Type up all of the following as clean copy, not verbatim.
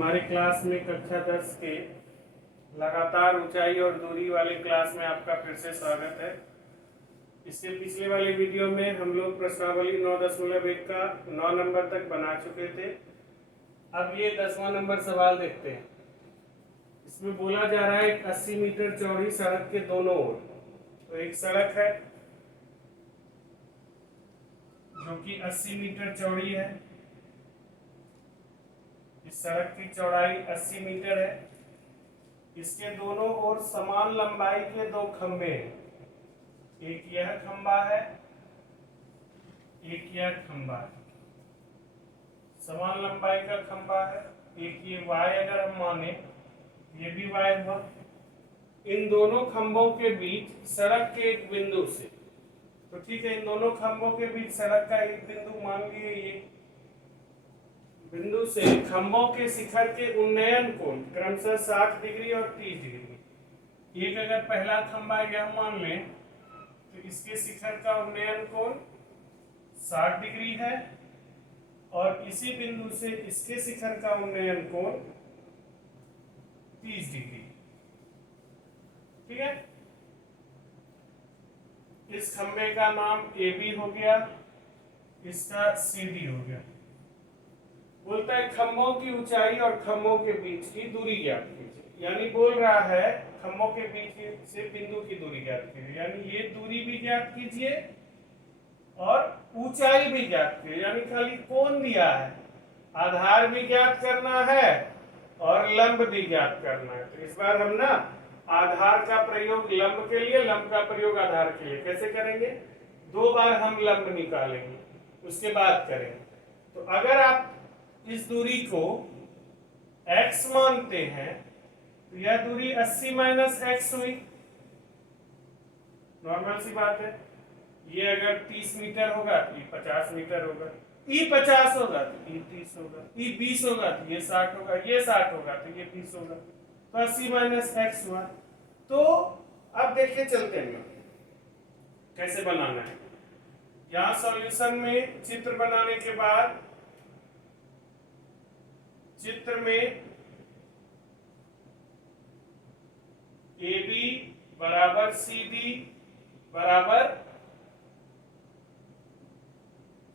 हमारे क्लास में कक्षा 10 के लगातार ऊंचाई और दूरी वाले क्लास में आपका फिर से स्वागत है। इसके पिछले वाले वीडियो में हम लोग प्रश्नावली 9.1 का 9 नंबर तक बना चुके थे। अब ये 10वां नंबर सवाल देखते हैं। इसमें बोला जा रहा है 80 मीटर चौड़ी सड़क के दोनों ओर, तो एक सड़क है जो कि 80 मीटर चौड़ी है। इस सड़क की चौड़ाई 80 मीटर है। इसके दोनों ओर समान लंबाई के दो खंभे हैं, एक यह खंभा है, एक यह खंभा है। समान लंबाई का खंभा है, एक ये वाई अगर हम माने, ये भी वाई हुआ। इन दोनों खंभों के बीच सड़क के एक बिंदु से, तो ठीक है, इन दोनों खंभों के बीच सड़क का एक बिंदु मान लिए, ये बिंदु से खंभों के शिखर के उन्नयन कोण क्रमशः 60 डिग्री और 30 डिग्री। एक अगर पहला खंभा यह मान लें तो इसके शिखर का उन्नयन कोण 60 डिग्री है और इसी बिंदु से इसके शिखर का उन्नयन कोण 30 डिग्री। ठीक है, इस खंभे का नाम AB हो गया, इसका CD हो गया। बोलता है खंभों की ऊंचाई और खंभों के बीच की दूरी ज्ञात कीजिए। यानी बोल रहा है खंभों के बीच से बिंदु की दूरी ज्ञात कीजिए, यानी ये दूरी भी ज्ञात कीजिए और ऊंचाई भी ज्ञात कीजिए। यानी खाली कोण दिया है, आधार भी ज्ञात करना है और लंब भी ज्ञात करना है। तो इस बार हम ना आधार का प्रयोग लंब के लिए, लंब का प्रयोग आधार के लिए कैसे करेंगे, 2 बार हम लंब निकालेंगे, उसके बाद करेंगे। तो अगर आप इस दूरी को x मानते हैं तो यह दूरी 80 माइनस x हुई, नॉर्मल सी बात है। ये अगर 30 मीटर होगा तो ये 50 मीटर होगा, ई 50 होगा तो ये 30 होगा, ई 20 होगा तो ये 60 होगा, ये 60 होगा तो ये 20 होगा, तो 80 माइनस x हुआ। तो अब देखिए चलते हैं कैसे बनाना है। यहाँ सॉल्यूशन में चित्र बनाने के बाद चित्र में AB बराबर CD बराबर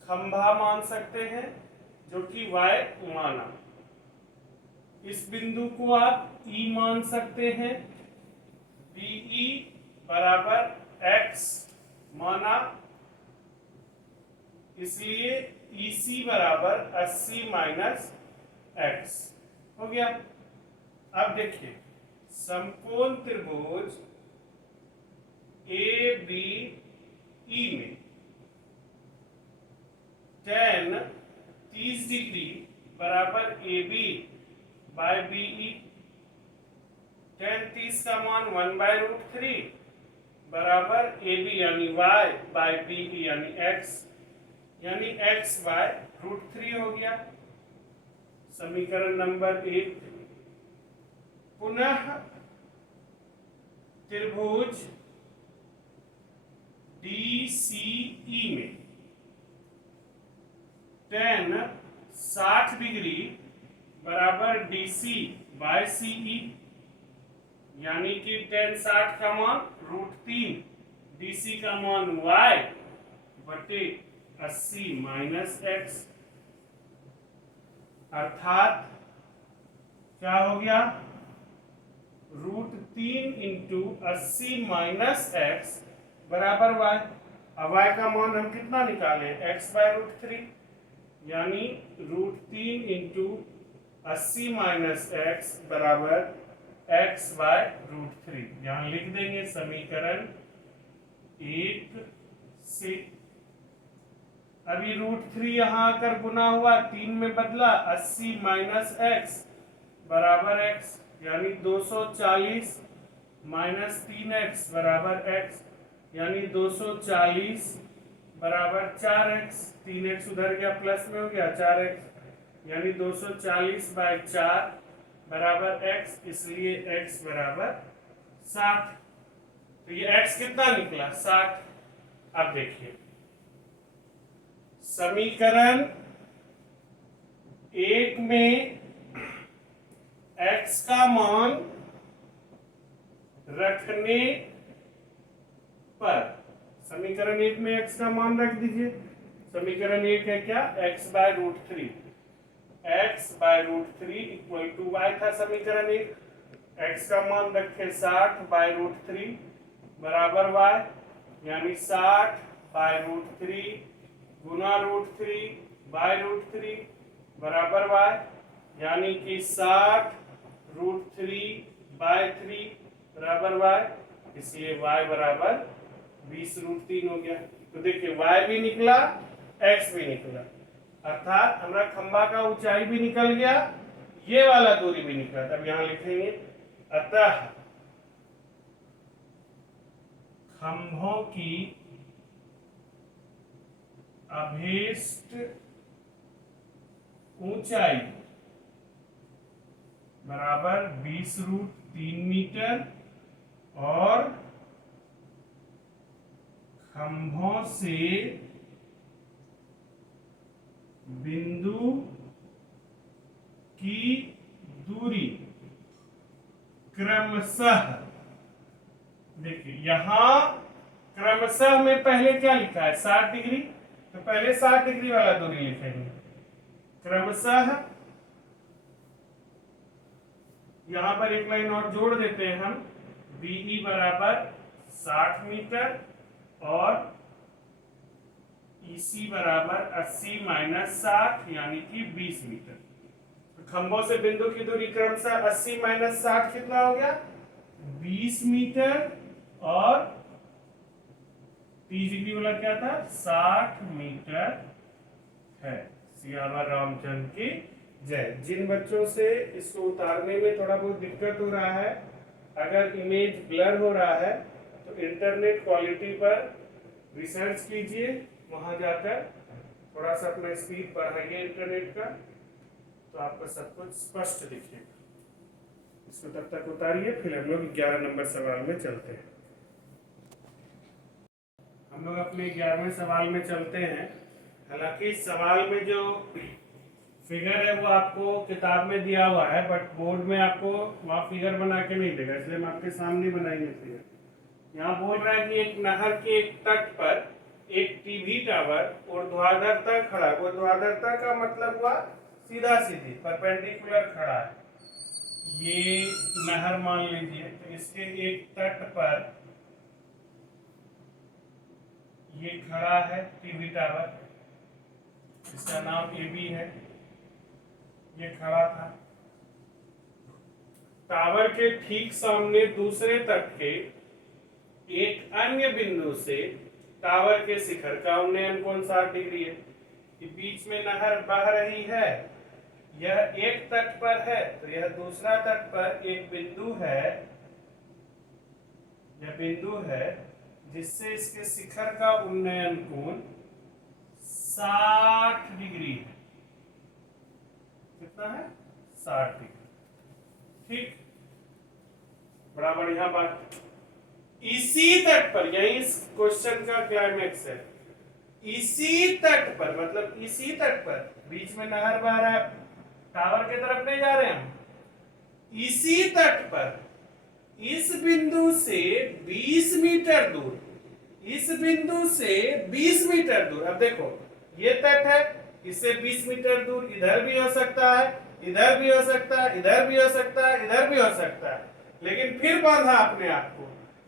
खंभा मान सकते हैं जो कि Y माना। इस बिंदु को आप E मान सकते हैं, BE बराबर X माना, इसलिए EC बराबर 80 माइनस x हो गया। अब देखिए समकोण त्रिभुज ABE में tan 30 डिग्री बराबर AB बाय BE। tan 30 का मान 1/√3 बराबर AB यानी y बाय BE यानी x, यानी x बाय √3 हो गया। समीकरण नंबर 1। पुनः त्रिभुज DCE में tan 60 डिग्री बराबर DC बाय CE, यानी कि tan 60 का मान √3, DC का मान y बटे 80 माइनस x, अर्थात क्या हो गया, √3 इंटू 80 माइनस x बराबर y। अब y का मान हम कितना निकाले, x बाय √3, यानी √3 इंटू 80 माइनस x बराबर x बाय √3। यहाँ लिख देंगे समीकरण 1 से। अभी √3 यहाँ आकर गुना हुआ, 3 में बदला, 80 माइनस x बराबर x, यानी 240 माइनस 3x बराबर x, यानी 240 बराबर 4x, 3x उधर गया प्लस में हो गया 4x, यानी 240 बाय 4 बराबर x, इसलिए x बराबर 60। तो ये x कितना निकला, 60। अब देखिए समीकरण 1 में x का मान रखने पर, समीकरण 1 में x का मान रख दीजिए। समीकरण 1 है क्या, x/√3, x/√3 equal to y था समीकरण 1, x का मान रखे 60/√3 बराबर y, यानी 60/√3 गुना √3/√3 बराबर y, यानी कि 60√3/3 बराबर y, इसलिए y बराबर 20√3 हो गया। तो देखिए y भी निकला, x भी निकला, अर्थात हमारा खंभा का ऊंचाई भी निकल गया, ये वाला दूरी भी निकला। तब यहां लिखेंगे अतः खंभों की अभीष्ट ऊंचाई बराबर 20√3 मीटर और खंभों से बिंदु की दूरी क्रमशः, देखिए यहां क्रमशः में पहले क्या लिखा है 60 डिग्री, तो पहले 60 डिग्री वाला दूरी लिखेंगे। क्रमशः यहां पर एक लाइन और जोड़ देते हैं हम, BE बराबर 60 मीटर और EC बराबर 80 - 60 यानी कि 20 मीटर। तो खंभों से बिंदु की दूरी क्रमशः 80 - 60 कितना हो गया, 20 मीटर, और 30 डिग्री वाला क्या था 60 मीटर है। सियावर रामचंद्र की जय। जिन बच्चों से इसको उतारने में थोड़ा बहुत दिक्कत हो रहा है, अगर इमेज ब्लर हो रहा है तो इंटरनेट क्वालिटी पर रिसर्च कीजिए, वहां जाकर थोड़ा सा अपना स्पीड बढ़ाइए इंटरनेट का, तो आपको सब कुछ स्पष्ट दिखेगा। इसको तब तक उतारिए, फिर हम लोग 11 नंबर सवाल में चलते हैं। हम लोग अपने 11वें सवाल में चलते हैं। हालांकि सवाल में जो फिगर है वो आपको किताब में दिया हुआ है, बट बोर्ड में आपको वहाँ फिगर बना के नहीं देगा, इसलिए हम आपके सामने बनाएंगे फिगर। यहाँ बोल रहा है कि एक नहर के एक तट पर एक टीवी टावर ऊर्ध्वाधरता खड़ा है। ऊर्ध्वाधरता का मतलब हुआ सीधा सीधी, परपेंडिकुलर खड़ा है। ये नहर मान लीजिए, तो इसके एक तट पर ये खड़ा है टीवी टावर, इसका नाम AB है, ये खड़ा था। टावर के ठीक सामने दूसरे तट के एक अन्य बिंदु से टावर के शिखर का उन्नयन कोण 60 डिग्री है। कि बीच में नहर बह रही है, यह एक तट पर है, तो यह दूसरा तट पर एक बिंदु है, यह बिंदु है जिससे इसके शिखर का उन्नयन कोण 60 डिग्री है। कितना है 60 डिग्री। ठीक, बड़ा बढ़िया बात। इसी तट पर, यही इस क्वेश्चन का क्लाइमेक्स है, इसी तट पर, मतलब इसी तट पर, बीच में नहर बह रहा है, टावर की तरफ नहीं जा रहे हम, इसी तट पर इस बिंदु से 20 मीटर दूर, इस बिंदु से 20 मीटर दूर, अब देखो ये तट है, इससे 20 मीटर दूर इधर भी हो सकता है, इधर भी हो सकता है, इधर भी हो सकता है, इधर भी हो सकता है, लेकिन फिर बांधा अपने आप को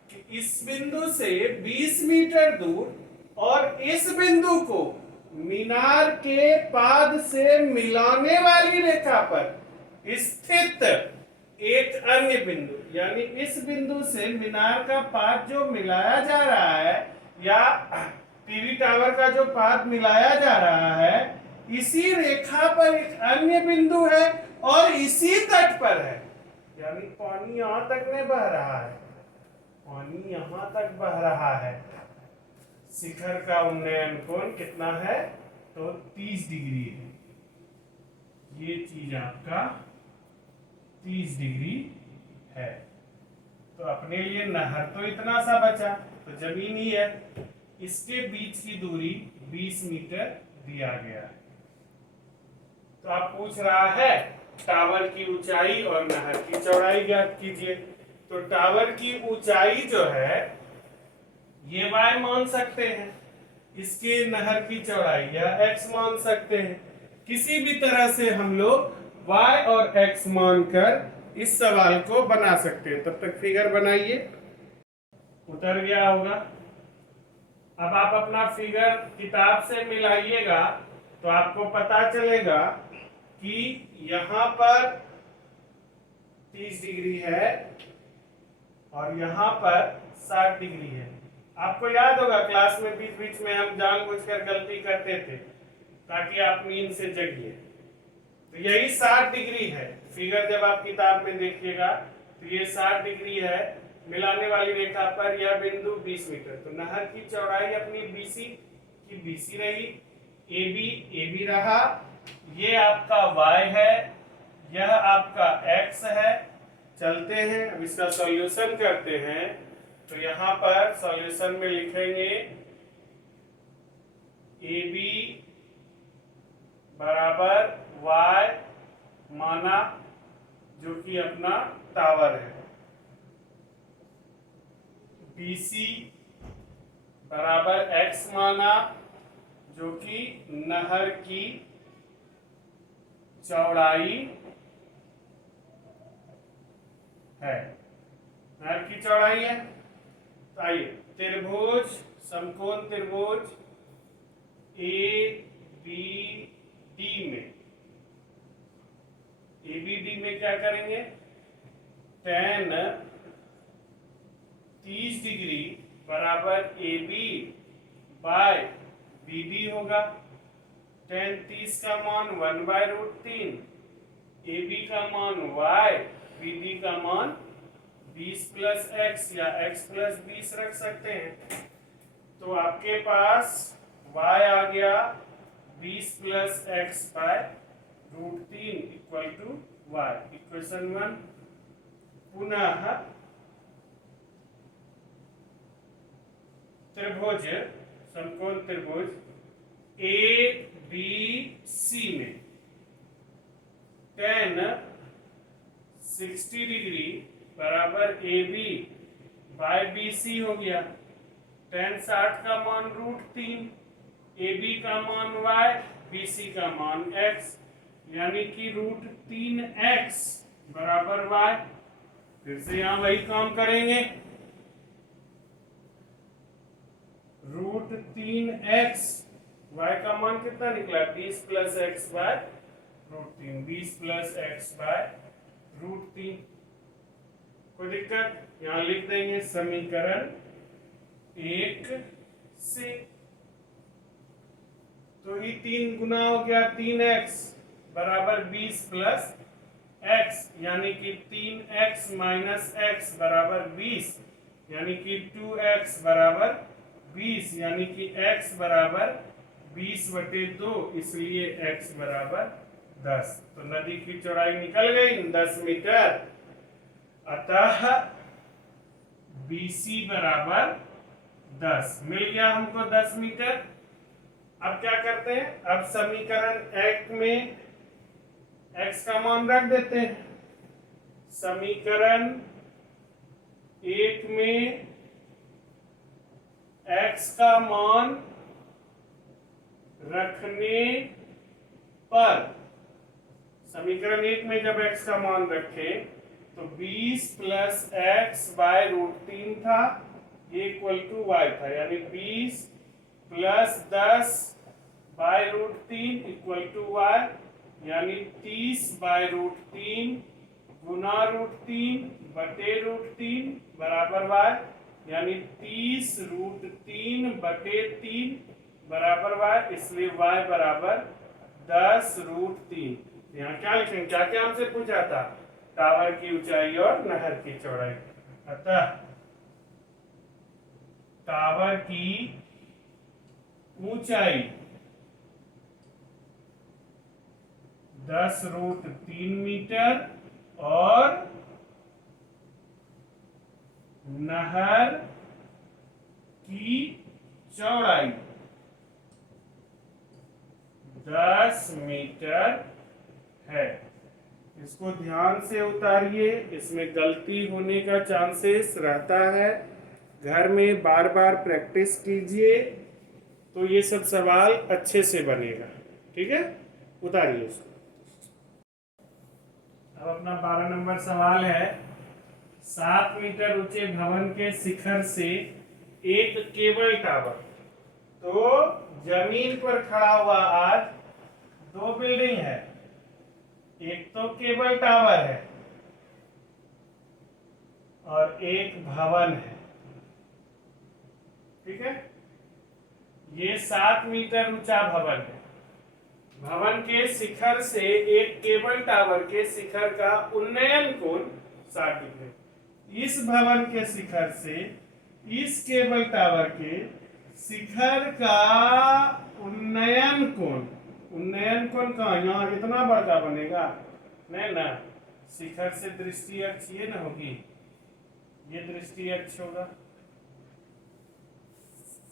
कि इस बिंदु से 20 मीटर दूर और इस बिंदु को मीनार के पाद से मिलाने वाली रेखा पर स्थित एक अन्य बिंदु, यानी इस बिंदु से मीनार का पाद जो मिलाया जा रहा है, या टीवी टावर का जो पाद मिलाया जा रहा है, इसी रेखा पर एक अन्य बिंदु है और इसी तट पर है। यानी पानी यहां तक नहीं बह रहा है, पानी यहां तक बह रहा है। शिखर का उन्नयन कोण कितना है, तो 30 डिग्री है। ये चीज आपका 30 डिग्री है। तो अपने लिए नहर तो इतना सा बचा, तो जमीन ही है, इसके बीच की दूरी 20 मीटर दिया गया है। तो आप पूछ रहा है टावर की ऊंचाई और नहर की चौड़ाई ज्ञात कीजिए। तो टावर की ऊंचाई जो है ये y मान सकते हैं, इसके नहर की चौड़ाई या x मान सकते हैं। किसी भी तरह से हम लोग y और x मानकर इस सवाल को बना सकते हैं। तब तक फिगर बनाइए। उतर गया होगा। अब आप अपना फिगर किताब से मिलाइएगा तो आपको पता चलेगा कि यहाँ पर 30 डिग्री है और यहाँ पर 60 डिग्री है। आपको याद होगा क्लास में बीच बीच में हम जानबूझकर गलती करते थे ताकि आप नींद से जगिए। तो यही 60 डिग्री है। फिगर जब आप किताब में देखिएगा तो ये 60 डिग्री है। मिलाने वाली रेखा पर यह बिंदु 20 मीटर। तो नहर की चौड़ाई अपनी BC की BC रही, AB रहा, ये आपका y है, यह आपका x है। चलते हैं अब इसका सॉल्यूशन करते हैं। तो यहाँ पर सॉल्यूशन में लिखेंगे AB बराबर y माना जो कि अपना टावर है, BC बराबर x माना जो कि नहर की चौड़ाई है, नहर की चौड़ाई है। तो आइए त्रिभुज, समकोण त्रिभुज ABD में क्या करेंगे, tan 30 डिग्री बराबर AB बाय BD होगा। tan 30 का मान 1/√3, AB का मान y, BD का मान 20 प्लस x या x प्लस 20 रख सकते हैं। तो आपके पास y आ गया 20 plus x by √3 equal to y। Equation 1 पुनः त्रिभुज, समकोण त्रिभुज ABC में tan 60 डिग्री बराबर AB बाय BC हो गया। tan 60 का मान √3, AB का मान y, BC का मान x, यानी कि √3x बराबर y। फिर से यहां वही काम करेंगे, √3x, y का मान कितना निकला 20 plus x by √3, 20 plus x by √3। कोई दिक्कत, यहां लिख देंगे समीकरण 1 से। तो ये 3 गुना हो गया 3x बराबर 20 प्लस x, यानी कि 3x माइनस x बराबर 20, यानी कि 2x बराबर 20, यानी कि x बराबर 20/2, इसलिए x बराबर 10। तो नदी की चौड़ाई निकल गई 10 मीटर। अतः BC बराबर 10 मिल गया हमको 10 मीटर। अब क्या करते हैं, अब समीकरण 1 में x का मान रख देते हैं। समीकरण 1 में x का मान रखने पर, समीकरण 1 में जब x का मान रखें तो 20 प्लस x बाय √3 था, ये इक्वल टू y था, यानी 20 plus 10 by √3 equal to y, यानी 30 बाय √3 गुना √3 बटे √3 बराबर y, यानी 30 √3/3 बराबर y, इसलिए y बराबर 10√3। यहाँ क्या लिखेंगे, क्या क्या हमसे पूछा था, टावर की ऊंचाई और नहर की चौड़ाई। अतः टावर की ऊंचाई 10√3 मीटर और नहर की चौड़ाई 10 मीटर है। इसको ध्यान से उतारिए, इसमें गलती होने का चांसेस रहता है। घर में बार बार प्रैक्टिस कीजिए तो ये सब सवाल अच्छे से बनेगा। ठीक है, उतारिए इसको। अब अपना 12 नंबर सवाल है, 7 मीटर ऊंचे भवन के शिखर से एक केबल टावर, तो जमीन पर खड़ा हुआ आज 2 बिल्डिंग है, एक तो केबल टावर है और एक भवन है। ठीक है, ये 7 मीटर ऊंचा भवन है। भवन के शिखर से एक केबल टावर के शिखर का उन्नयन कोण 60 डिग्री। इस भवन के शिखर से इस केबल टावर के शिखर का उन्नयन कोण कहाँ, यहाँ इतना बड़का बनेगा नहीं ना, शिखर से दृष्टि अक्ष ये ना होगी, ये दृष्टि अक्ष होगा,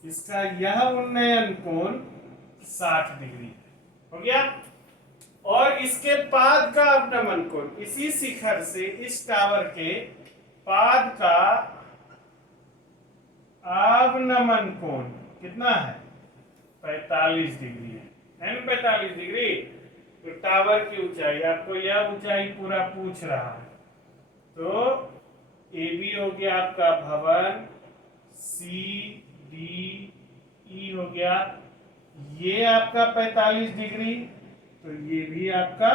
इसका यह उन्नयन कोण 60 डिग्री हो गया। और इसके पाद का अवनमन कोण, इसी शिखर से इस टावर के पाद का अवनमन कोण कितना है, 45 डिग्री है ना, 45 डिग्री। तो टावर की ऊंचाई, आपको यह ऊंचाई पूरा पूछ रहा है, तो ए बी हो गया आपका भवन, सी डी ई हो गया, ये आपका 45 डिग्री, तो ये भी आपका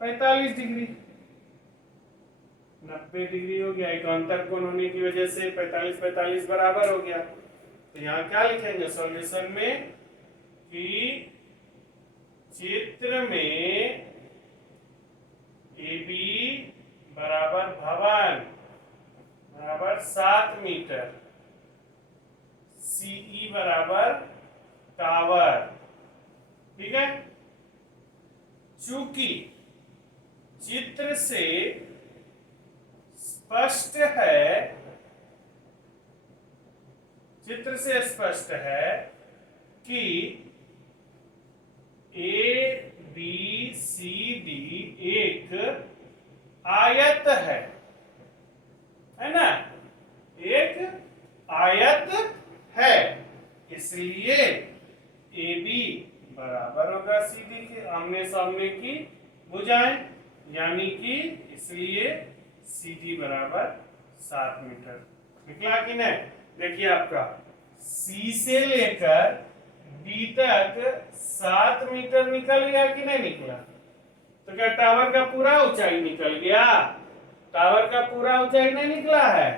45 डिग्री, 90 डिग्री हो गया। एकांतर कोण होने की वजह से 45-45 बराबर हो गया। तो यहाँ क्या लिखेंगे सॉल्यूशन में कि चित्र में ए बी बराबर भवन बराबर 7 मीटर, सीई बराबर टावर। ठीक है, चूंकि चित्र से स्पष्ट है कि ए बी सी डी एक आयत है ना, एक आयत है, इसलिए ए बी बराबर होगा सी डी के, आमने सामने की भुजाएं, यानी कि इसलिए सी डी बराबर 7 मीटर। निकला कि नहीं? देखिए आपका सी से लेकर डी तक 7 मीटर निकल गया कि नहीं निकला? तो क्या टावर का पूरा ऊंचाई निकल गया? टावर का पूरा ऊंचाई नहीं निकला है,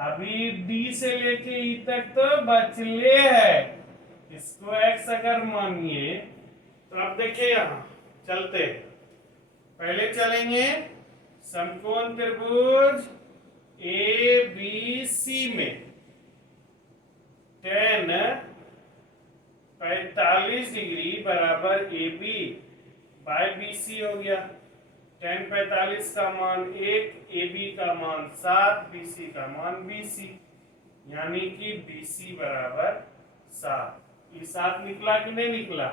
अभी डी से लेके ई तक तो बचले है। इसको एक्स अगर मानिए तो अब देखिए यहां चलते, पहले चलेंगे समकोण त्रिभुज ए बी सी में tan 45 डिग्री बराबर A B by B C हो गया। tan 45 का मान 1, ए बी का मान 7, बी सी का मान BC, यानी कि BC बराबर 7। ये 7 निकला कि नहीं निकला?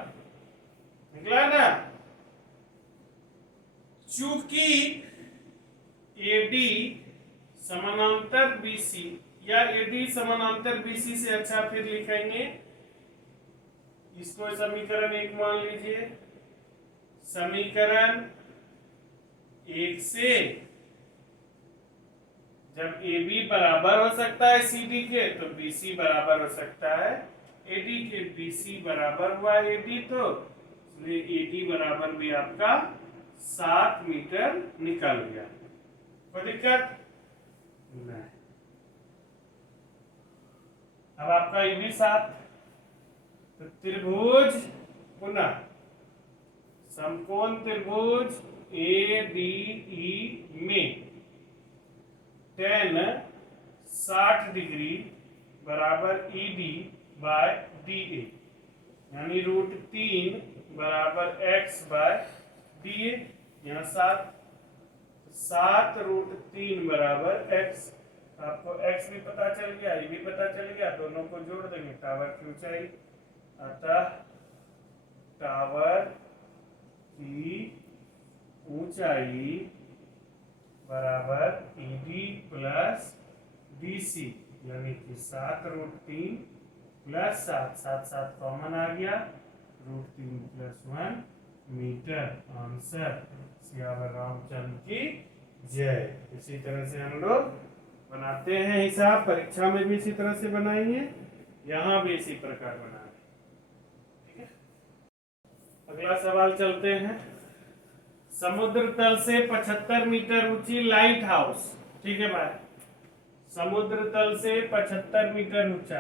निकला ना। चूंकि AD समानांतर BC, या AD समानांतर BC से अच्छा फिर लिखेंगे, इसको समीकरण 1 मान लीजिए। समीकरण 1 से जब AB बराबर हो सकता है CD के, तो BC बराबर हो सकता है AD के। BC बराबर हुआ AD, तो इसलिए AD बराबर भी आपका 7 मीटर निकल गया। कोई दिक्कत नहीं। अब आपका ये भी 7, तो त्रिभुज पुनः समकोण त्रिभुज ADE में tan 60 डिग्री बराबर ED बाय DA, यानी √3 बराबर x बाय DA। यहाँ 7 √3 बराबर x, आपको x भी पता चल गया, ये भी पता चल गया, दोनों को जोड़ देंगे, टावर की ऊंचाई। अतः टावर की ऊंचाई बराबर ईडी प्लस बीसी, यानी कि 7√3 प्लस 7, 7 कॉमन आ गया, √3 + 1 मीटर। आंसर सियावर रामचंद्र की जय। इसी तरह से हम लोग बनाते हैं हिसाब, परीक्षा में भी इसी तरह से बनाएंगे, यहाँ भी इसी प्रकार बनाएंगे। ठीक है, अगला सवाल चलते हैं। समुद्र तल से 75 मीटर ऊंची लाइट हाउस। ठीक है भाई, समुद्र तल से 75 मीटर ऊंचा,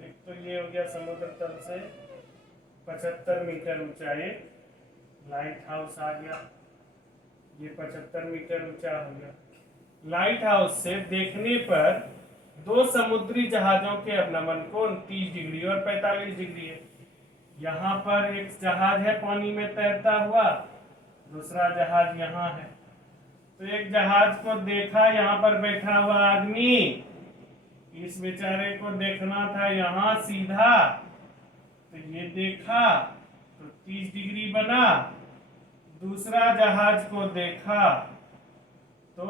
एक तो ये हो गया समुद्र तल से 75 मीटर ऊंचा एक लाइट हाउस आ गया, ये 75 मीटर ऊंचा हो गया। लाइट हाउस से देखने पर दो समुद्री जहाजों के अवनमन कोण 30 डिग्री और 45 डिग्री है। यहाँ पर एक जहाज है पानी में तैरता हुआ, दूसरा जहाज यहाँ है। तो एक जहाज को देखा, यहाँ पर बैठा हुआ आदमी, इस बेचारे को देखना था यहाँ सीधा, तो ये देखा तो 30 डिग्री बना। दूसरा जहाज को देखा तो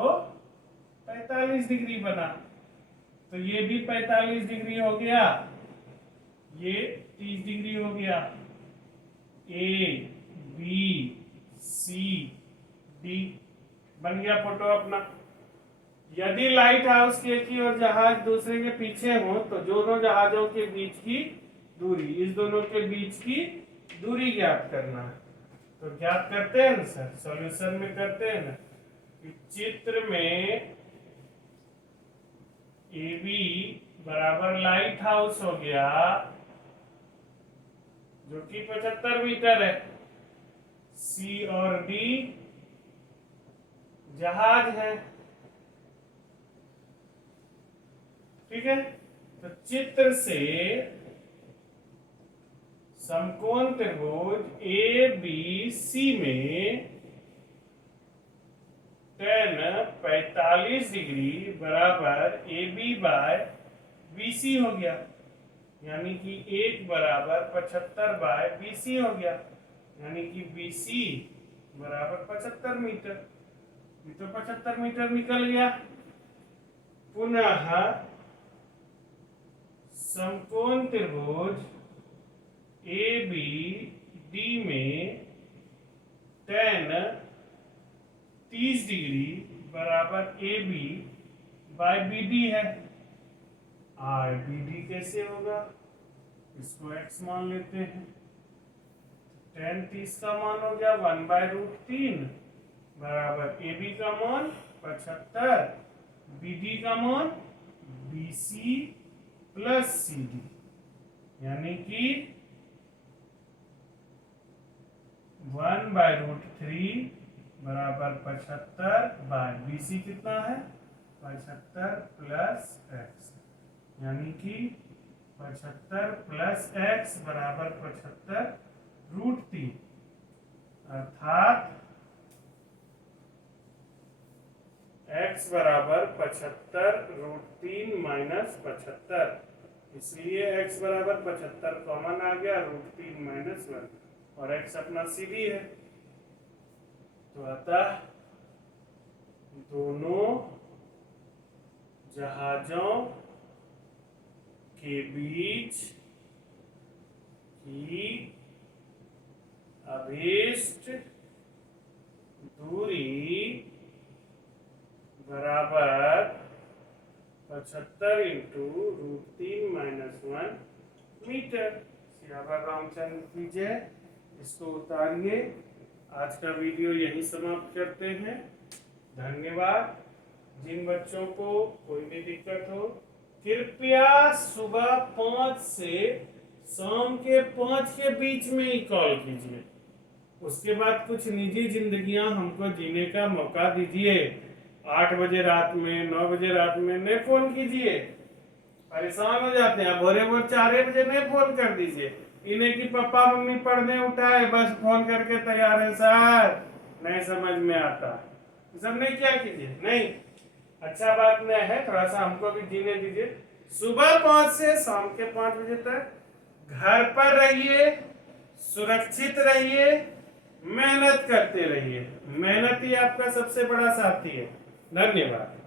45 डिग्री बना, तो ये भी 45 डिग्री हो गया, ये 30 डिग्री हो गया। ए बी सी डी बन गया फोटो अपना। यदि लाइट हाउस के एक ही और जहाज दूसरे के पीछे हो तो दोनों जहाजों के बीच की दूरी, इस दोनों के बीच की दूरी ज्ञात करना है। तो ज्ञात करते हैं ना सर, सॉल्यूशन में करते हैं ना कि चित्र में ए बी बराबर लाइट हाउस हो गया जो कि 75 मीटर है, सी और डी जहाज है। ठीक है, तो चित्र से समकोण त्रिभुज ए बी सी में tan 45 डिग्री बराबर A B by B C हो गया, यानी कि 1 बराबर 75 बाय बी सी हो गया, यानी कि बी सी बराबर 75 मीटर। ये तो 75 मीटर निकल गया। पुनः समकोण त्रिभुज ए बी डी में tan 30 डिग्री बराबर A B by B D है। आर बी डी कैसे होगा, इसको x मान लेते हैं। tan 30 का मान हो गया 1/√3 बराबर ए बी का मान 75, बी डी का मान B C plus C D, यानी कि 1/√3 बराबर 75 बाय बी सी कितना है 75 प्लस एक्स, यानी कि 75 प्लस एक्स बराबर 75√3, अर्थात x बराबर 75√3 माइनस 75, इसलिए x बराबर 75 कॉमन आ गया, √3 माइनस 1, और x अपना सीधी है। तो अतः दोनों जहाजों के बीच की अभीष्ट दूरी बराबर 75 into √3 minus 1 metre. Siyavar Ramchandra की जय। इसको उतारिए। आज का वीडियो यहीं समाप्त करते हैं। धन्यवाद। जिन बच्चों को कोई भी दिक्कत हो कृपया सुबह 5 से शाम के 5 के बीच में ही कॉल कीजिए। उसके बाद कुछ निजी जिंदगियां हमको जीने का मौका दीजिए। 8 बजे रात में 9 बजे रात में नहीं फोन कीजिए, परेशान हो जाते हैं। भोरे भोर 4 बजे नहीं फोन कर दीजिए। इन्हें कि पापा मम्मी पढ़ने उठाए बस फोन करके तैयार है सर, नहीं समझ में आता, सब नहीं क्या कीजिए, नहीं अच्छा बात नहीं है। थोड़ा सा हमको भी जीने दीजिए। सुबह 5 से शाम के 5 बजे तक घर पर रहिए, सुरक्षित रहिए, मेहनत करते रहिए, मेहनत ही आपका सबसे बड़ा साथी है। धन्यवाद।